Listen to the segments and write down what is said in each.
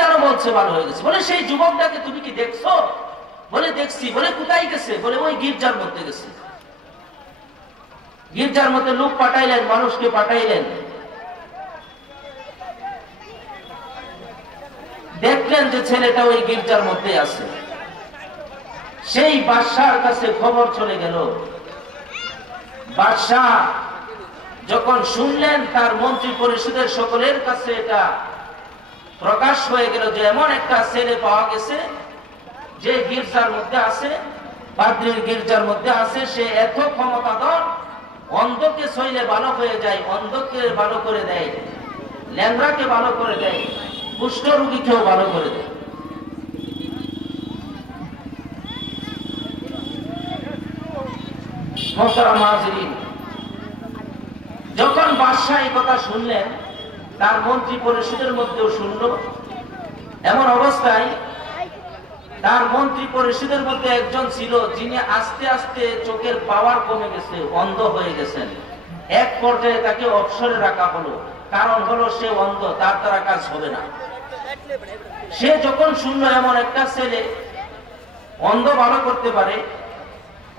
যেন বলছে ভালো হয়ে গেছে। বলে সেই যুবকটাকে তুমি কি দেখছো? বলে দেখছি। বলে কোথায় গেছে? বলে ওই গির্জার মধ্যে গেছে। গির্জার মধ্যে লোক পাঠাইলেন, মানুষকে পাঠাইলেন, দেখলেন যে ছেলেটা ওই গির্জার মধ্যে আছে। সেই বাদশার কাছে খবর চলে গেল। বাদশাহ যখন শুনলেন, তার মন্ত্রী পরিষদের সকলের কাছে এটা প্রকাশ হয়ে গেল যে এমন একটা ছেলে পাওয়া গেছে যে গির্জার মধ্যে আছে, পাদ্রীর গির্জার মধ্যে আছে। সে এত ক্ষমতাধর, অন্ধকে ছইলে ভালো হয়ে যায়, অন্ধকে ভালো করে দেয়, ল্যাংড়াকে ভালো করে দেয়, কুষ্ঠ রোগীকেও ভালো করে দেয়। মোহতারাম হাজিরিন, যখন বাদশাহ এই কথা শুনলেন, তার মন্ত্রী পরিষদের মধ্যেও শুনল। এমন অবস্থায় তার মন্ত্রী পরিষদের মধ্যে একজন ছিল যিনি আস্তে আস্তে চোখের পাওয়ার কমে গেছে, অন্ধ হয়ে গেছেন। এক পর্যায়ে তাকে অবসরে রাখা হলো। কারণ হলো সে অন্ধ, তার দ্বারা কাজ হবে না। সে যখন শুনলো এমন একটা ছেলে অন্ধ ভালো করতে পারে,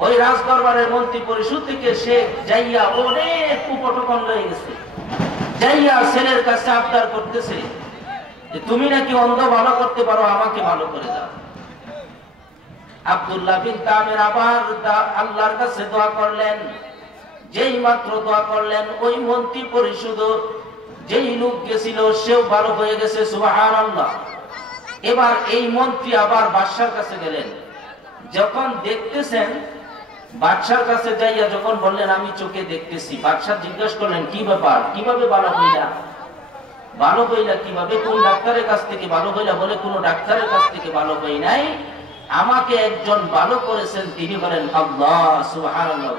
ওই রাজদরবারের মন্ত্রী পরিষদ থেকে সে যাইয়া অনেক উপটকন হয়ে গেছে, যাইয়া ছেলের কাছে আবদার করতেছে যে তুমি নাকি অন্ধ ভালো করতে পারো, আমাকে ভালো করে দাও। আব্দুল্লাহ বিন তামির আবার আল্লাহর কাছে দোয়া করলেন। যেই মাত্র দোয়া করলেন, ওই মন্ত্রী পরিষদ যেই লোক গেছিল সেও ভালো হয়ে গেছে। সুবহানাল্লাহ। এবার এই মন্ত্রী আবার বাদশার কাছে গেলেন। যখন দেখতেছেন, বাদশার কাছে যাইয়া যখন বললেন আমি চোখে দেখতেছি, বাদশাহ জিজ্ঞাসা করলেন কি ব্যাপার, কিভাবে ভালো হইলা? ভালো হইলা কিভাবে? কোন ডাক্তারের কাছ থেকে ভালো হইলা? বলে কোন ডাক্তারের কাছ থেকে ভালো হই নাই, আমাকে একজন ভালো করেছেন, তিনি বলেন আল্লাহ। সুবহানাল্লাহ।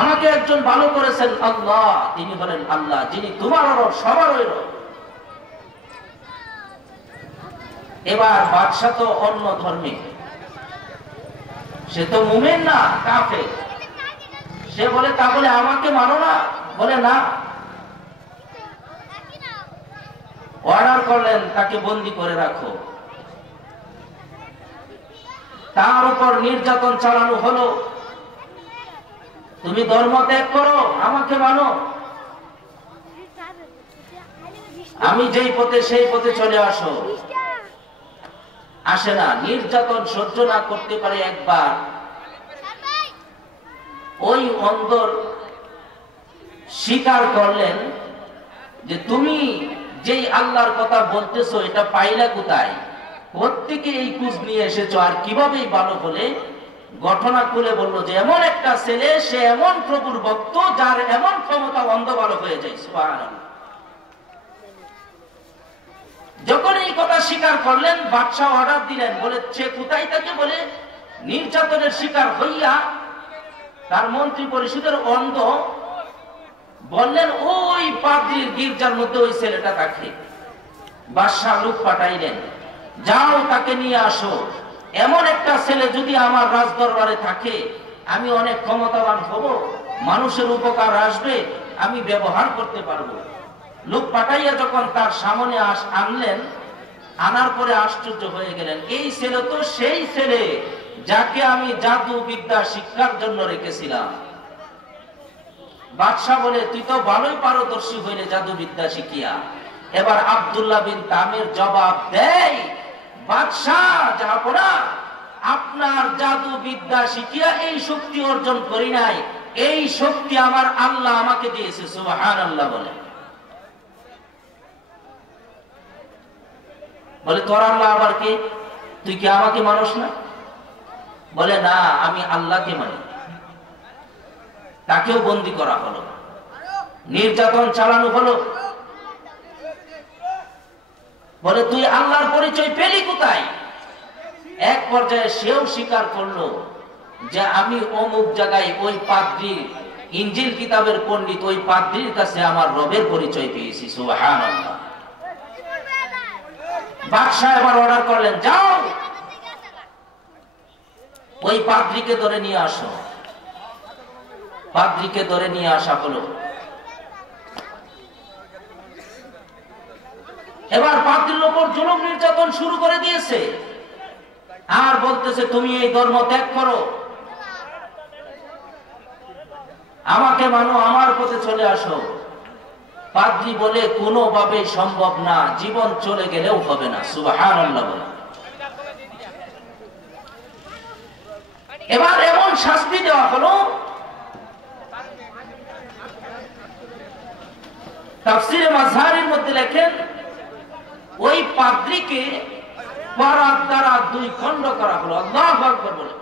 আমাকে একজন ভালো করেছেন আল্লাহ, তিনি বলেন আল্লাহ, যিনি তোমার রব, সবারই রব। এবার বাদশা তো অন্য ধর্মে, সে তো মুমিন না, কাফের। সে বলে তা বলে আমাকে মানো না? বলে না। অর্ডার করলেন তাকে বন্দী করে রাখো। তার উপর নির্যাতন চালানো হলো। তুমি ধর্ম ত্যাগ করো, আমাকে মানো, আমি যেই পথে সেই পথে চলে আসো। আসে না, নির্যাতন সহ্য না করতে পারে একবার ওই অন্ধর স্বীকার করলেন যে তুমি যেই আল্লাহর কথা বলতেছো এটা পাইলা কোথায়, প্রত্যেকে এই কুজ নিয়ে এসেছো, আর কিভাবে ভালো হলে? ঘটনা খুলে বললো যে এমন একটা ছেলে, সে এমন প্রভুর ভক্ত যার এমন ক্ষমতা, অন্ধ ভালো হয়ে যায়। সুবহানাল্লাহ। যখন এই কথা স্বীকার করলেন, বাদশাহ অর্ডার দিলেন, বলে সে কোথায় থাকে? বলে নির্যাতনের শিকার হইয়া তার মন্ত্রী পরিষদের অন্ধ বললেন ওই পাদ্রীর গির্জার মধ্যে ওই ছেলেটা থাকে। বাদশাহ লোক পাঠাইলেন, যাও তাকে নিয়ে আসো। এমন একটা ছেলে যদি আমার রাজদরবারে থাকে, আমি অনেক ক্ষমতাবান হব, মানুষের উপকার আসবে, আমি ব্যবহার করতে পারবো। লোক পাঠাইয়া যখন তার সামনে আনলেন, আনার পরে আশ্চর্য হয়ে গেলেন, এই ছেলে তো সেই ছেলে যাকে আমি জাদু বিদ্যা শিক্ষার জন্য রেখেছিলাম। বাদশাহ বলে তুই তো ভালোই পারদর্শী হইলে জাদু বিদ্যা শিখিয়া। এবার আব্দুল্লাহ বিন তামির জবাব দেয়, বাদশাহ জাহাপনা, আপনার জাদু বিদ্যা শিখিয়া এই শক্তি অর্জন করি নাই, এই শক্তি আমার আল্লাহ আমাকে দিয়েছে। সুবহানাল্লাহ। বলে তোর আল্লাহ আবার কে? তুই কি আমাকে মানুষ না? বলে না, আমি আল্লাহকে মানি। তাকেও বন্দী করা হলো, নির্যাতন চালানো হলো। বলে তুই আল্লাহর পরিচয় পেলি কোথায়? এক পর্যায়ে সেও স্বীকার করলো যে আমি অমুক জায়গায় ওই পাদ্রী, ইনজিল কিতাবের পণ্ডিত, ওই পাদ্রীর কাছে আমার রবের পরিচয় পেয়েছি। সুবহানাল্লাহ। বাদশাহ এবার অর্ডার করলেন, যাও ওই পাদ্রীকে ধরে নিয়ে আসো। পাদ্রীকে ধরে নিয়ে আসা হলো। এবার পাদ্রীর উপর জুলুম নির্যাতন শুরু করে দিয়েছে, আর বলতেছে তুমি এই ধর্ম ত্যাগ করো, আমাকে মানো, আমার পথে চলে আসো। পাদ্রী বলে কোনোভাবেই সম্ভব না, জীবন চলে গেলেও হবে না। সুবহানাল্লাহ বলে। এবার এমন শাস্তি দেওয়া হলো, তাফসীরে মাযহারির মধ্যে লেখেন ওই পাদ্রীকে করাত দ্বারা 2 খণ্ড করা হলো। আল্লাহু আকবার বলে।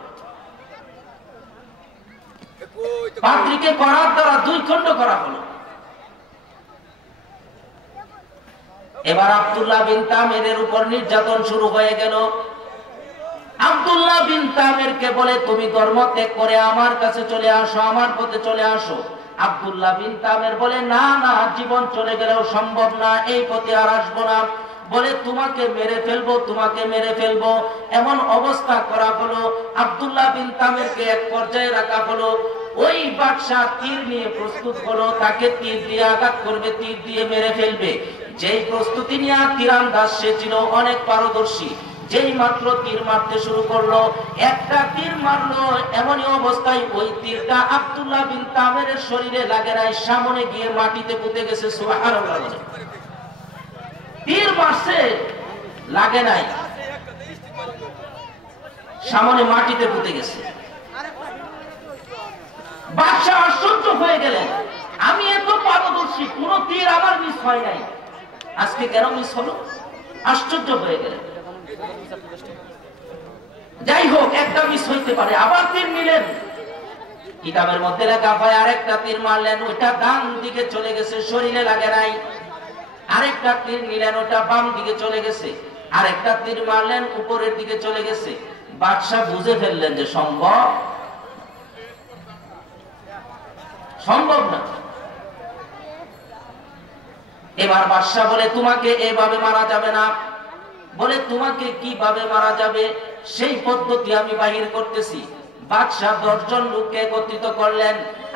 পাদ্রীকে করাত দ্বারা 2 খণ্ড করা হলো। এবার আব্দুল্লাহ বিন তামিরের উপর নির্যাতন শুরু হয়ে গেল। আব্দুল্লাহ বিন তামিরকে বলে তুমি ধর্ম ত্যাগ করে আমার কাছে চলে আসো, আমার পথে চলে আসো। আব্দুল্লাহ বিন তামির বলে না না, জীবন চলে গেলেও সম্ভব না, এই পথে আর আসবো না। বলে তোমাকে মেরে ফেলবো, তোমাকে মেরে ফেলবো। এমন অবস্থা করা হলো, আব্দুল্লাহ বিন তামিরকে এক পর্যায়ে রাখা হলো। ওই বাদশা তীর নিয়ে প্রস্তুত হলো, তাকে তীর দিয়ে আঘাত করবে, তীর দিয়ে মেরে ফেলবে। যেই প্রস্তুতি নিয়ে তীরন্দাজ সে ছিল অনেক পারদর্শী, যেই মাত্র তীর মারতে শুরু করলো, একটা তীর মারলো, এমনই অবস্থায় ওই তীরটা আব্দুল্লাহ বিন তামিরের শরীরে লাগে নাই, সামনে গিয়ে মাটিতে পুঁতে গেছে। সুবহানাল্লাহ। তীর মারছে, লাগে নাই, সামনে মাটিতে পুঁতে গেছে। বাদশা আশ্চর্য হয়ে গেলেন, আমি এত পারদর্শী, কোন তীর আমার মিস হয় নাই, আজকে কেন মিস হলো? আশ্চর্য হয়ে গেলেন। যাই হোক, একটা মিস হইতে পারে, আবার তীর নিলেন। কিতাবের মধ্যে লেখা হয় আরেকটা তীর মারলেন, ওইটা ডান দিকে চলে গেছে, শরীরে লাগে নাই। আরেকটা তীর নিলেন, ওটা বাম দিকে চলে গেছে। আরেকটা তীর মারলেন, উপরের দিকে চলে গেছে। বাদশা বুঝে ফেললেন যে সম্ভব না। এবার বাদশা বলে তোমাকে এভাবে মারা যাবে না। বলে তোমাকে কিভাবে মারা যাবে সেই পদ্ধতি আমি বাহির করতেছি। বাদশা 10 জন লোককে একত্রিত করলেন,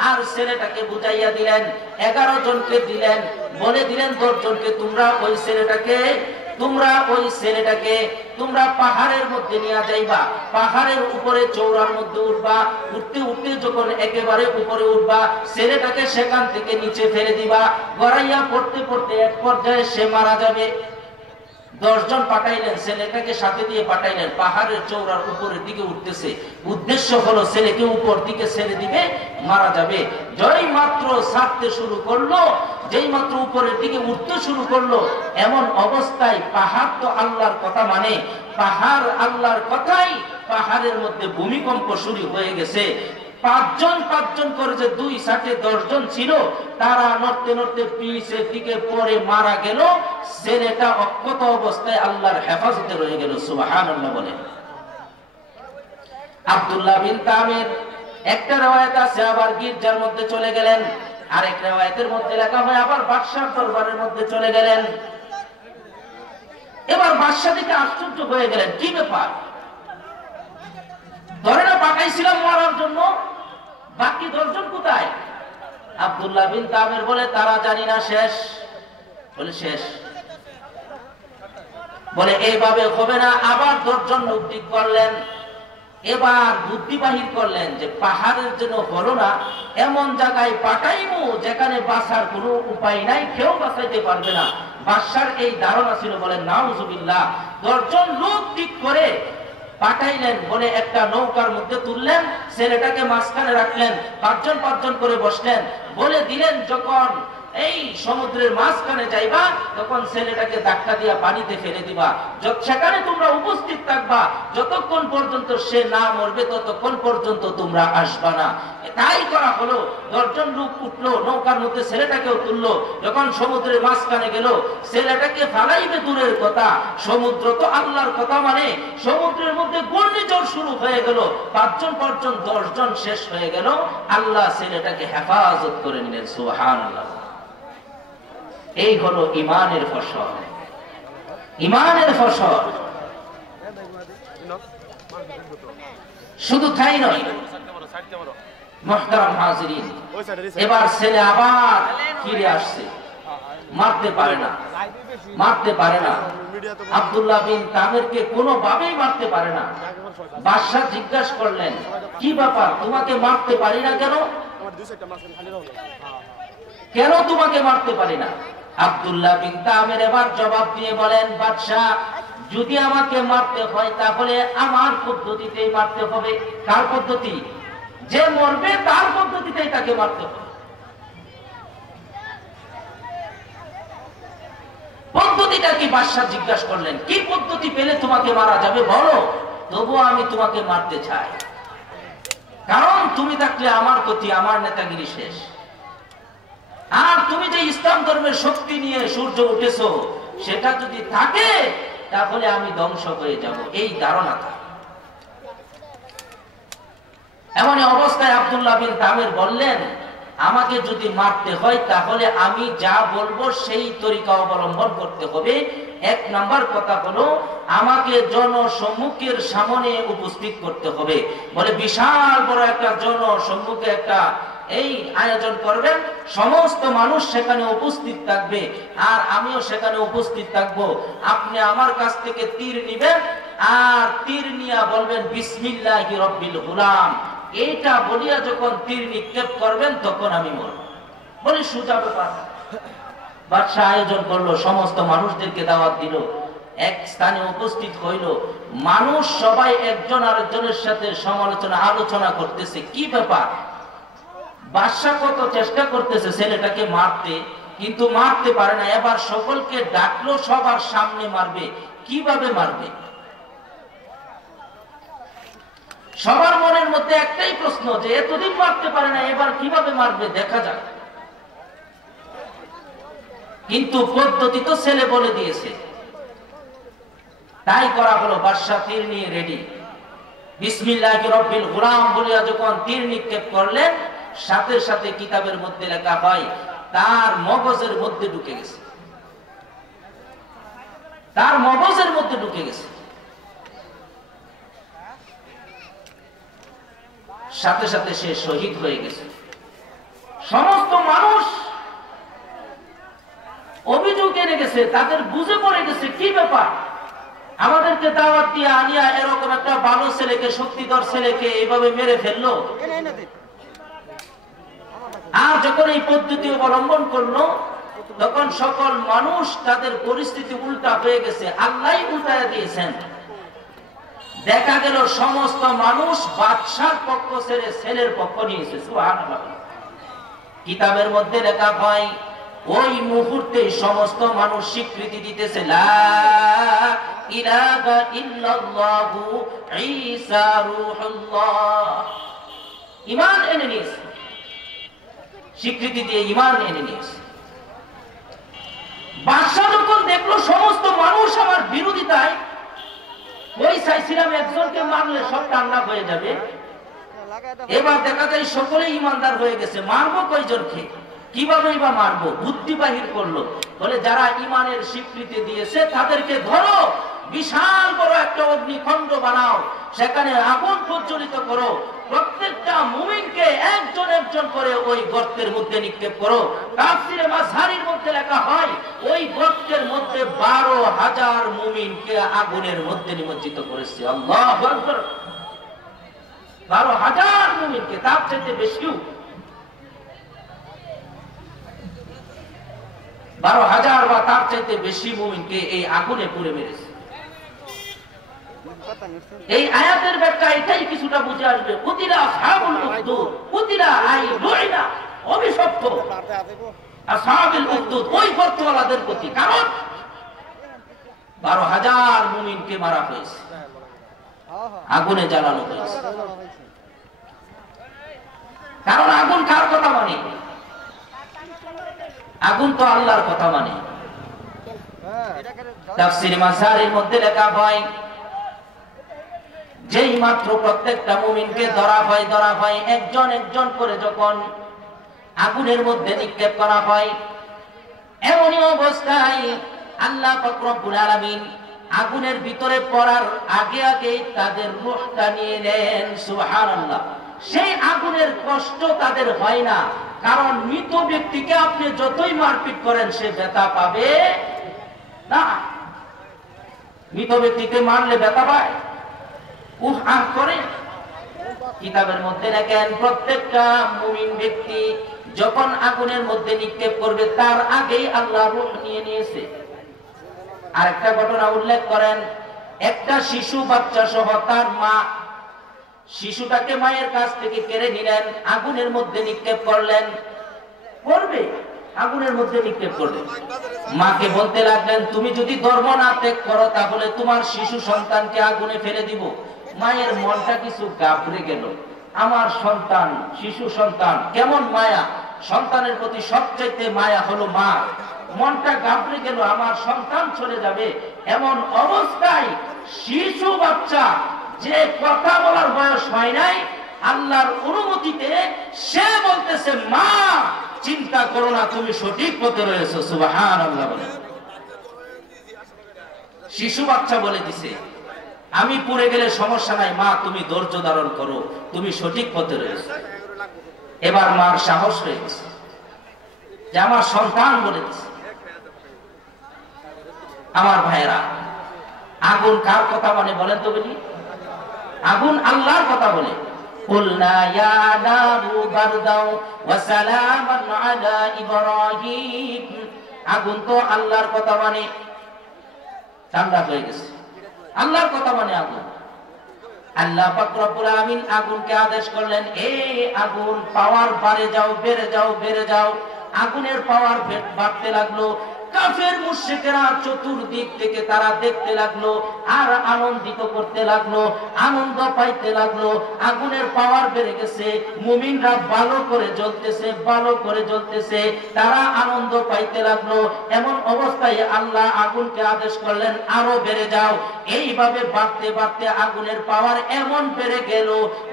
আর ছেলেটাকে বুঝাইয়া দিলেন। 11 জনকে দিলেন, বলে দিলেন 10 জনকে তোমরা ওই ছেলেটাকে তোমরা পাহাড়ের মধ্যে নিয়ে যাইবা, পাহাড়ের উপরে চৌরার মধ্যে উঠবা, উঠতে উঠতে যখন একেবারে উপরে উঠবা, ছেলেটাকে সেখান থেকে নিচে ফেলে দিবা, গড়াইয়া পড়তে পড়তে এক পর্যায়ে সে মারা যাবে। 10 জন পাঠাইলেন, ছেলেটাকে সাথে দিয়ে পাঠাইলেন। পাহাড়ের চৌড়ার উপরের দিকে উঠতেছে, উদ্দেশ্য হলো ছেলেকে উপর দিকে ছেড়ে দিবে, মারা যাবে। যেই মাত্র ছাড়তে শুরু করলো, যেই মাত্র উপরের দিকে উঠতে শুরু করলো, এমন অবস্থায় পাহাড় তো আল্লাহর কথা মানে, পাহাড় আল্লাহর কথাই, পাহাড়ের মধ্যে ভূমিকম্প শুরু হয়ে গেছে। 5 জন করে যে 2 সাথে 10 জন ছিল, তারা নড়তে নড়তে পিছের দিকে পড়ে মারা গেল। ছেলেটা অক্ষত অবস্থায় আল্লাহর হেফাজতে রয়ে গেল। সুবহানাল্লাহ বলে। আব্দুল্লাহ বিন তামির, একটা রওয়ায়াত আছে আবার গির্জার মধ্যে চলে গেলেন, আরেক রওয়ায়াতের মধ্যে লেখা হয় আবার বাদশার দরবারের মধ্যে চলে গেলেন। এবার বাদশা দিকে আশ্চর্য হয়ে গেলেন, কি ব্যাপার, ধরে না পাঠাইছিলাম মারার জন্য, বাকি 10 জন কোথায়? আব্দুল্লাহ বিন তামির বলে তারা জানি না, শেষ। বলে শেষ? বলে এইভাবে হবে না। আবার 10 জন লোক ঠিক করলেন। এবার বুদ্ধি বাহির করলেন যে পাহাড়ের জন্য হলো না, এমন জায়গায় পাঠাইবো যেখানে বাঁচার কোনো উপায় নাই, কেউ বাঁচাইতে পারবে না। বাদশার এই ধারণা ছিল। বলে নাউজুবিল্লাহ। 10 জন লোক ঠিক করে পাঠাইলেন। বলে একটা নৌকার মধ্যে তুললেন, ছেলেটাকে মাঝখানে রাখলেন, 5 জন করে বসলেন। বলে দিলেন যখন এই সমুদ্রের মাঝখানে যাইবা, তখন ছেলেটাকে ধাক্কা দিয়া পানিতে ফেলে দিবা, সেখানে তোমরা উপস্থিত থাকবা, যতক্ষণ পর্যন্ত সে না মরবে ততক্ষণ পর্যন্ত তোমরা আসবা না। তাই করা হলো। 10 জন লোক উঠলো, নৌকার মধ্যে ছেলেটাকেও তুললো। যখন সমুদ্রের মাঝখানে গেল, ছেলেটাকে ফালাইবে দূরের কথা, সমুদ্র তো আল্লাহর কথা মানে, সমুদ্রের মধ্যে ঘূর্ণিঝড় শুরু হয়ে গেল। 5 জন পর্যন্ত 10 জন শেষ হয়ে গেল। আল্লাহ ছেলেটাকে হেফাজত করে নিলেন। সুবহানাল্লাহ। এই হলো ইমানের ফসল, ইমানের ফসল। শুধু তাই নয়, মুহতারাম হাজিরিন, এবার ছেলে আবার ফিরে আসছে। মারতে পারে না, মারতে পারে না। আব্দুল্লাহ বিন তামেরকে কোনোভাবেই মারতে পারে না। বাদশা জিজ্ঞাসা করলেন, কি ব্যাপার, তোমাকে মারতে পারি না কেন? কেন তোমাকে মারতে পারি না? আব্দুল্লাহ বিন তামের এবার জবাব দিয়ে বলেন, বাদশা, যদি আমাকে মারতে হয় তাহলে আমার পদ্ধতিতেই মারতে হবে। কার পদ্ধতি? যে মরবে তার পদ্ধতিতেই তাকে মারতে হবে। পদ্ধতিটা কি? বাদশা জিজ্ঞাসা করলেন, কি পদ্ধতি পেলে তোমাকে মারা যাবে বলো, তবুও আমি তোমাকে মারতে চাই, কারণ তুমি থাকলে আমার গতি, আমার নেতাগিরি শেষ। আর তুমি যে ইসলাম ধর্মের শক্তি নিয়ে সূর্য উঠেছো, সেটা যদি থাকে তাহলে আমি ধ্বংস হয়ে যাব, এই ধারণা থাকে। এমন অবস্থায় আব্দুল্লাহ বিন তামের বললেন, আমাকে যদি মারতে হয় তাহলে আমি যা বলবো সেই তরিকা অবলম্বন করতে হবে। এক নাম্বার কথা হলো, আমাকে জনসম্মুখের সামনে উপস্থিত করতে হবে। বলে বিশাল বড় একটা জনসম্মুখে একটা এই আয়োজন করবেন, সমস্ত মানুষ সেখানে উপস্থিত থাকবে আর আমিও সেখানে উপস্থিত থাকবো। আপনি আমার কাছ থেকে তীর নিবেন আর তীর নিয়ে বলবেন বিসমিল্লাহি রব্বিল গুলাম। এইটা বলিয়া যখন তীর নিক্ষেপ করবেন তখন আমি মরব। বলে সোজা ব্যাপার। বাদশা আয়োজন করলো, সমস্ত মানুষদেরকে দাওয়াত দিল, এক স্থানে উপস্থিত হইল। মানুষ সবাই একজন আরেকজনের সাথে সমালোচনা আলোচনা করতেছে, কি ব্যাপার। বাদশা কত চেষ্টা করতেছে ছেলেটাকে মারতে, কিন্তু মারতে পারে না। এবার সকলকে ডাকলো, সবার সামনে মারবে, কিভাবে মারবে? সবার মনের মধ্যে একটাই প্রশ্ন, যে এতদিন মারতে পারে না, এবার কিভাবে মারবে, দেখা যাক। কিন্তু পদ্ধতি তো ছেলে বলে দিয়েছে, তাই করা হলো। বাদশা তীর নিয়ে রেডি। বিসমিল্লাহি রব্বিল গুলাম বলিয়া যখন তীর নিক্ষেপ করলেন, সাথে সাথে কিতাবের মধ্যে লেখা হয় তার মগজের মধ্যে ঢুকে গেছে, তার মগজের মধ্যে ঢুকে গেছে। সাথে সাথে সে শহীদ হয়ে গেছে। সমস্ত মানুষ অভিযোগ এনে গেছে, তাদের বুঝে পড়ে গেছে কি ব্যাপার, আমাদেরকে দাওয়াত দিয়ে আনিয়া এরকম একটা ভালো ছেলেকে, শক্তিধর ছেলেকে এইভাবে মেরে ফেললো। আর যখন এই পদ্ধতি অবলম্বন করলো, তখন সকল মানুষ, তাদের পরিস্থিতি উল্টা হয়ে গেছে, আল্লাহ উল্টায় দিয়েছেন। দেখা গেল সমস্ত মানুষ বাদশার পক্ষ ছেড়ে ছেলের পক্ষ নিয়েছে। সুবহানাল্লাহ। কিতাবের মধ্যে লেখা হয় ওই মুহূর্তে সমস্ত মানুষ স্বীকৃতি দিতেছে, লা ইলাহা ইল্লাল্লাহু ঈসা রূহুল্লাহ। ঈমান এনে নিয়েছে, স্বীকৃতি দিয়ে ঈমান এনে নিয়েছে। বাদশা যখন দেখলো সমস্ত মানুষ আমার বিরোধিতায়, ওই চাইছিলাম একজনকে মারলে সব ঠান্ডা হয়ে যাবে, এবার দেখা যায় সকলে ইমানদার হয়ে গেছে, মারবো কয়জনকে, কিভাবে বা মারবো, বুদ্ধি বাহির করলো। বলে যারা ইমানের স্বীকৃতি দিয়েছে তাদেরকে ধরো, বিশাল বড় একটা অগ্নিখণ্ড বানাও, সেখানে আগুন প্রজ্বলিত করো, প্রত্যেকটা মুমিনকে একজন একজন করে ওই গর্তের মধ্যে নিক্ষেপ করো। তাফসীরে মাযহারির মধ্যে লেখা হয় ওই গর্তের মধ্যে 12,000 মুমিনকে আগুনের মধ্যে নিমজ্জিত করেছে। আল্লাহু আকবার। 12,000 মুমিনকে, তার চাইতে বেশিও। 12,000 বা তার চাইতে বেশি মুমিনকে এই আগুনে পুড়ে মেরেছে। এই আয়াতের ব্যাখ্যা এটাই কিছুটা বুঝে আসবে। কুতিলা আসহাবুল উখদুদ, কুতিলা আই লুইনা, অভিশপ্ত আসহাবুল উখদুদ, ওই গর্তওয়ালাদের প্রতি। কারণ 12,000 মুমিনকে মারা হয়েছে, আগুনে জ্বালানো হয়েছে। কারণ আগুন কার কথা মানে? আগুন তো আল্লাহর কথা মানে। তাফসীর মাযহারির মধ্যে লেখা হয় যেই মাত্র প্রত্যেকটা মুমিনকে ধরা হয় একজন একজন করে যখন আগুনের মধ্যে নিক্ষেপ করা হয়, এমনই অবস্থায় আল্লাহ পাক রব্বুল আলামিন আগুনের ভিতরে পড়ার আগে আগে তাদের রূহটা নিয়ে নেন। সুবহানাল্লাহ। সেই আগুনের কষ্ট তাদের হয় না, কারণ মৃত ব্যক্তিকে আপনি যতই মারপিট করেন সে ব্যথা পাবে না। মৃত ব্যক্তিকে মারলে ব্যথা পায়, উহ আহ করে। কিতাবের মধ্যে দেখেন প্রত্যেকটা মুমিন ব্যক্তি যখন আগুনের মধ্যে নিক্ষেপ করবে তার আগেই আল্লাহ রূহ নিয়ে নিয়েছে। আরেকটা ঘটনা উল্লেখ করেন, একটা শিশু বাচ্চা সহ তার মা শিশুটাকে মায়ের কাছ থেকে কেড়ে নিলেন, আগুনের মধ্যে নিক্ষেপ করলেন, করবে আগুনের মধ্যে নিক্ষেপ করবে। মাকে বলতে লাগলেন, তুমি যদি ধর্ম না ত্যাগ করো তাহলে তোমার শিশু সন্তানকে আগুনে ফেলে দিব। মায়ের মনটা কিছু গাবড়ে গেল, আমার সন্তান, শিশু সন্তান, কেমন মায়া, সন্তানের প্রতি সবচাইতে মায়া হলো মা। মনটা গাবড়ে গেল, আমার সন্তান চলে যাবে। এমন অবস্থায় শিশু বাচ্চা, যে কথা বলার বয়স হয় নাই, আল্লাহর অনুমতিতে সে বলতেছে, মা চিন্তা করো না, তুমি সঠিক পথে রয়েছো। সুবহানাল্লাহ বলে শিশু বাচ্চা বলে দিছে, আমি পুড়ে গেলে সমস্যা নাই মা, তুমি ধৈর্য ধারণ করো, তুমি সঠিক পথে রয়েছো। এবার মার সাহস হয়ে গেছে যে আমার সন্তান বলে দিছে। আমার ভাইয়েরা, আগুন কার কথা মানে বলেন তো বলি? আগুন আল্লাহর কথা বলে। কুলনা ইয়া নারু বারদাও ওয়া সালামান আলা ইব্রাহিম। আগুন তো আল্লাহর কথা মানে ঠান্ডা হয়ে গেছে, আল্লাহর কথা মানে আগুন। আল্লাহ পাক রব্বুল আলামিন আগুনকে আদেশ করলেন, এই আগুন পাওয়ার বাড়ে যাও, বেড়ে যাও, বেড়ে যাও। আগুনের পাওয়ার বাড়তে লাগলো। কাফের মুশরিকেরা চতুর্দিক থেকে তারা দেখতে লাগলো আর আনন্দিত করতে লাগলো, আনন্দ পাইতে লাগলো। আগুনের পাওয়ার বেড়ে গেছে, মুমিনরা ভালো করে জ্বলতেছে, ভালো করে জ্বলতেছে, তারা আনন্দ পাইতে লাগলো। এমন অবস্থায় আল্লাহ আগুনকে আদেশ করলেন, আরো বেড়ে যাও। এইভাবে বাড়তে বাড়তে আগুনের পাওয়ার এমন বেড়ে গেল,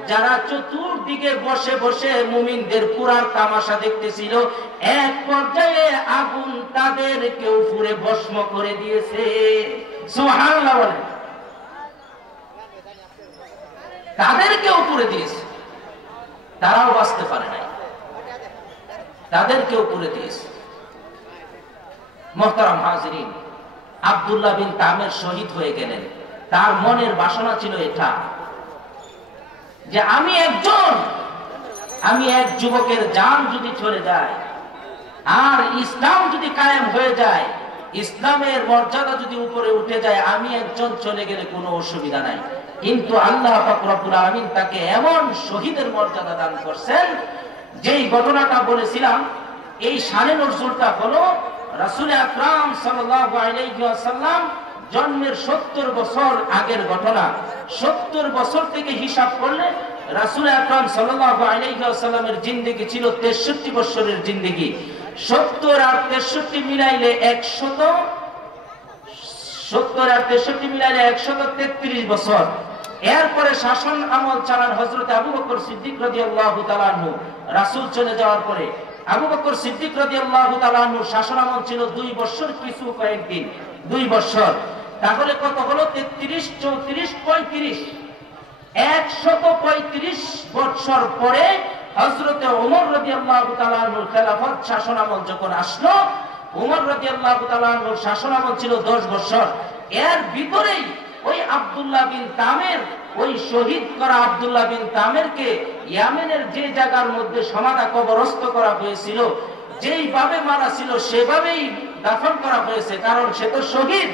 যারা চতুর্দিকে বসে বসে মুমিনদের পুরার তামাশা দেখতেছিল, এক পর্যায়ে আগুন তাদের কেউ পুরে ভস্ম করে দিয়েছে। সুবহানাল্লাহ বলেন, তাদেরকেও পুরে দিয়েছে, তারাও বাঁচতে পারে নাই, তাদেরকেও পুরে দিয়েছে। মুহতারাম হাজিরিন, আব্দুল্লাহ বিন তামের শহীদ হয়ে গেলেন। তার মনের বাসনা ছিল এটা যে আমি এক যুবকের জান যদি চলে যায় আর ইসলাম যদি কায়েম হয়ে যায়, ইসলামের মর্যাদা যদি উপরে উঠে যায়, আমি একজন চলে গেলে কোনো অসুবিধা নাই। কিন্তু আল্লাহ পাক রব্বুল আলামিন তাকে এমন শহীদের মর্যাদা দান করছেন, যেই ঘটনাটা বলেছিলাম, এই শানে নজরুলটা হলো রাসূল আকরাম সাল্লাল্লাহু আলাইহি ওয়াসাল্লাম জন্মের 70 বছর আগের ঘটনা। 70 বছর থেকে হিসাব করলে রাসূল আকরাম সাল্লাল্লাহু আলাইহি ওয়াসাল্লামের জিন্দেগি ছিল 63 বছরের জিন্দেগি। 70 আর 63 মিলাইলে 133 বছর। এরপরে শাসন আমল চালান হযরত আবু বকর সিদ্দিক রাদিয়াল্লাহু তাআলা আনহু। রাসূল চলে যাওয়ার পরে আবু বকর সিদ্দিক রাদিয়াল্লাহু তাআলা আনহু শাসন আমল ছিল 2 বছর কিছু কয়েকদিন, 2 বছর। তাহলে কত হলো? 33, 34, 35। 135 বছর পরে হযরত ওমর রাদিয়াল্লাহু তাআলা আনহুর খেলাফত শাসন আমল যখন আসলো, ওমর রাদিয়াল্লাহু তাআলা আনহুর শাসন আমল ছিল 10 বছর। এর ভিতরেই ওই আব্দুল্লাহ বিন তামের, ওই শহীদ করা আব্দুল্লাহ বিন তামেরকে ইয়েমেনের যে জায়গার মধ্যে সমাধা কবরস্থ করা হয়েছিল, যেইভাবে মারা ছিল সেভাবেই দাফন করা হয়েছে, কারণ সে তো শহীদ।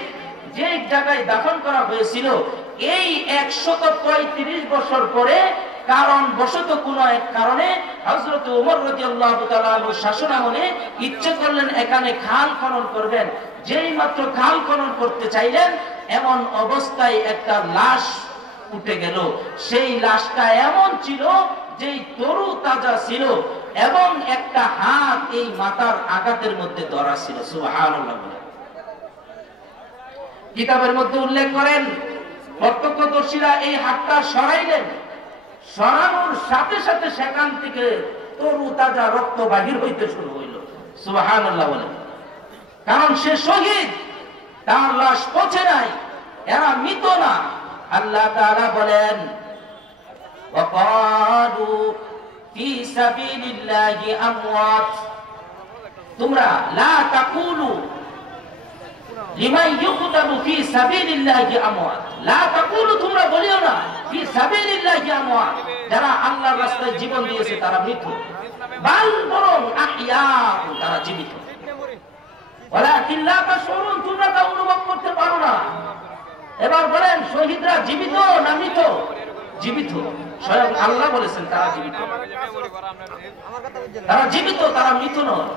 যে জায়গায় দাফন করা হয়েছিল, এই 135 বছর পরে কারণ বশত কোন এক কারণে হযরত ওমর রাদিয়াল্লাহু তাআলা আনহু শাসন আমলে ইচ্ছে করলেন এখানে খাল খনন করবেন। যেই মাত্র খাল খনন করতে চাইলেন, এমন অবস্থায় একটা লাশ উঠে গেল। সেই লাশটা এমন ছিল যেই তরু তাজা ছিল এবং একটা হাত এই মাথার আঘাতের মধ্যে ধরা ছিল। সুবহানাল্লাহ। কিতাবের মধ্যে উল্লেখ করেন, প্রত্যক্ষদর্শীরা এই হাতটা সরাইলেন, সরানোর সাথে সাথে সেখান থেকে তরু তাজা রক্ত বাহির হইতে শুরু হইল। সুবহানাল্লাহ বলেন, কারণ সে শহীদ, তার লাশ পচে নাই, এরা মৃত না। আল্লাহ তাআলা বলেন, ওয়াকালু ফি সাবিলিল্লাহি আমওয়াত। তোমরা লা তাকুলু লিমান ইউকতালু ফি সাবিলিল্লাহি আমওয়াত, লা তাকুলু তোমরা বলিও না ফি সাবিলিল্লাহি আমওয়াত, যারা আল্লাহর রাস্তায় জীবন দিয়েছে তারা মৃত, বাল বরং আহইয়া, তারা জীবিত। ওয়ালাকিন লা তাশউরুন, তোমরা তা অনুভব করতে পারো না। এবার বলেন শহীদরা জীবিত না মৃত? জীবিত। স্বয়ং আল্লাহ বলেছেন তারা জীবিত, তারা জীবিত, তারা মৃত নয়।